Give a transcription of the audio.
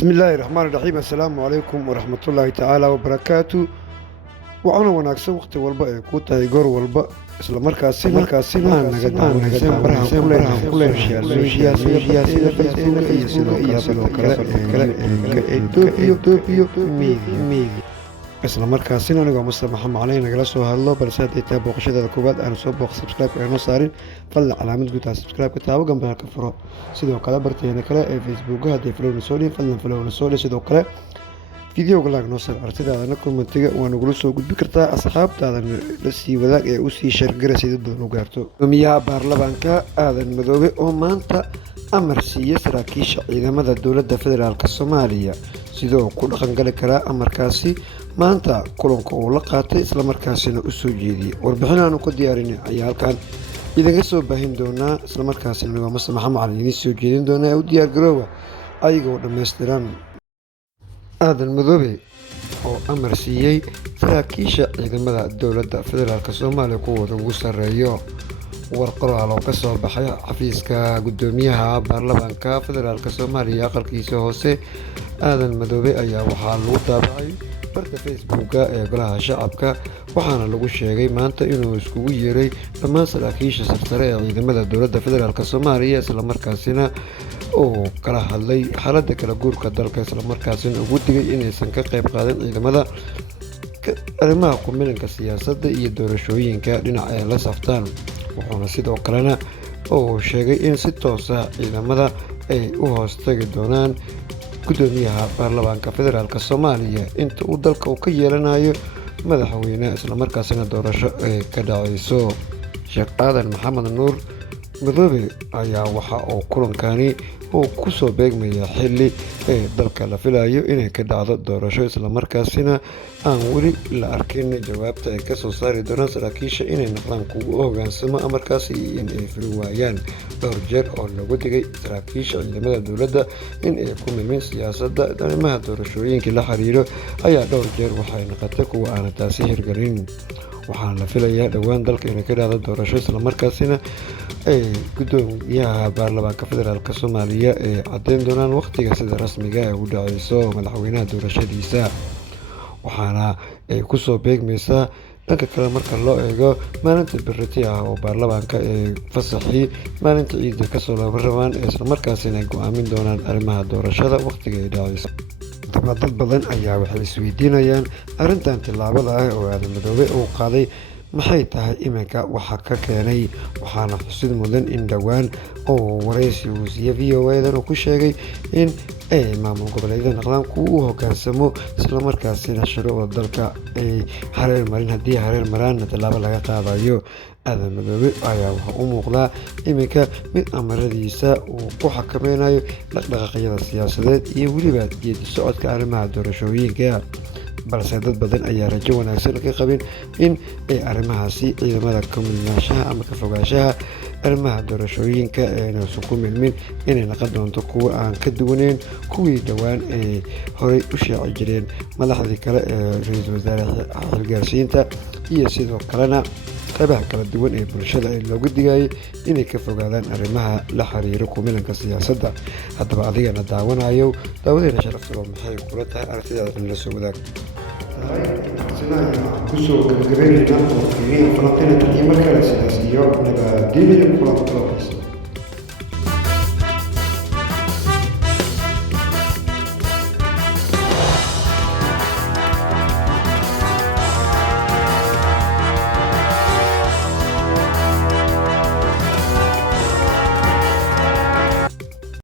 بسم الله الرحمن الرحيم السلام عليكم ورحمة الله تعالى وبركاته وأنا wanaagsan waqti walba ay ku tahay goor walba isla markaasina naga daawanaysan barahan ku leeyahay sida Facebook iyo sidoo kale Ethiopia media isla markaasina aniga Mustafa Maxamed Cali nagala soo hadlo balse haddii tahay booqashada koobaad aan soo booq subscribe aynu saarin fadlan calaamad guud ah subscribe ka taabo gambarka furo sidoo kale barteena kale ee Facebook haddii follow soo dhig fadlan follow soo dhig sidoo kale فيديو قلنا نوصل أرتدى أنا كل منطقة ونقولوا بكرتا أصحاب هذا لسي وذاك يوسي شرقرة سيد نوجارتو وميا بارلبانكا هذا المذوبة ومانتا أمر سياسة كيش إذا ماذا الدولة الفدرالية الصومالية سيدو كل خنقل كلا أمر كاسي مانتا كلهم كولقاتي إسلام مركاسي نأسوجيدي وربحنا نقول ديارين عيال كان إذا قصوا بهين دونا إسلام مركاسي نقول مصر محمد علي نسوجيدين دونا وديار قروة أيقو دمستران هذا المذوبي oo amar siiyay saraakiisha ciidamada dowladda federaalka Soomaaliya kuwooda ugu sareeyo war qoraal oo ka soo baxay xafiiska gudoomiyaha baarlamaanka federaalka Soomaaliya aqalkiisa hoose aadan madoobe ayaa waxaa lagu daabacay barta Facebook ee golaha shacabka waxaana lagu sheegay maanta inuu iskugu yeeray dhammaan saraakiisha sare ee ciidamada dowladda federaalka Soomaaliya isla markaasina oo kala hadlay xaaladda kala guurka dalka isla markaasina ugu digay inaysan ka qayb qaadan ciidamada arrimaha kumilanka siyaasadda iyo doorashooyinka dhinaca ay la saftaan wuxuuna sidoo kalena oo sheegay in si toos ah ciidamada ay u hoos tagi doonaan gudoomiyaha baarlamaanka federaalka Soomaaliya inta uu dalka ka yeelanayo madaxweyne isla markaasina doorasho ay ka dhacayso Sheekh Aadan Maxamed Nuur Madoobe ayaa waxa uu kulankani oo ku soo beegmaya xilli ee dalka la filayo inay ka dhacdo doorasho isla markaasina aan weli la arkin jawaabta ay ka soo saari doonaan saraakiisha inay noqdaan kuwa hoggaansamo amarkaasi in ay fuli waayaan dhowr jeer oo lagu digay saraakiisha ciidamada dowladda in ay ku milmeen siyaasadda arrimaha doorashooyinka la xiriiro ayaa dhowr jeer waxay noqotay kuwa aan taasi hirgelin waxaan la filayaa dhawaan dalka inay ka dhacdo doorasho isla markaasina ay gudoomiyaha baarlamaanka federaalka Soomaaliya ay cadeyn doonaan waqtiga sida rasmiga ah u dhacayso madaxweynaha doorashadiisa waxaana ay ku soo beegmaysaa dhanka kale marka loo eego maalinta berriti ah oo baarlamaanka ay fasaxay maalinta ciidda ka soo laba rabaan isla markaasina ay go'aamin doonaan arrimaha doorashada waqtiga ay dhacayso dad badan ayaa waxay isweydiinayaan arrintan tilaabada ah oo aadan madoobe uu qaaday maxay tahay iminka waxa ka keenay waxaana xusid mudan in dhawaan oo wareysi uu siiyay VOA-dan uu ku sheegay in ay maamul goboleedyada noqdaan kuwa u hoggaansamo isla markaasina shuruucda dalka ay hareer marin haddii hareer maraan tilaabo laga qaadayo aadan madoobe ayaa waxa u muuqdaa iminka mid amaradiisa uu ku xakameynayo dhaqdhaqaaqyada siyaasadeed iyo weliba geedi socodka arrimaha doorashooyinka balse dad badan ayaa rajo wanaagsan ka qabin in ay arrimahaasi ciidamada ka milmaashaha ama ka fogaanshaha arrimaha doorashooyinka aysan ku milmin inay noqon doonto kuwa aan ka duwaneyn kuwii dhawaan ay horey u shaaci jireen madaxdii kale ee ra'iisul wasaare xilgaarsiinta iyo sidoo kalena qaybaha kala duwan ee bulshada ay loogu digayay inay ka fogaadaan arrimaha la xiriira kumilanka siyaasadda haddaba adigana daawanayo daawadeena sharafta loo maxay kula tahay aragtidaada in la soo wadaag kusoo gabagabeynayna oo qiimaha falanqaynta iyo markale sidaas iyo nabadgelyo kulanka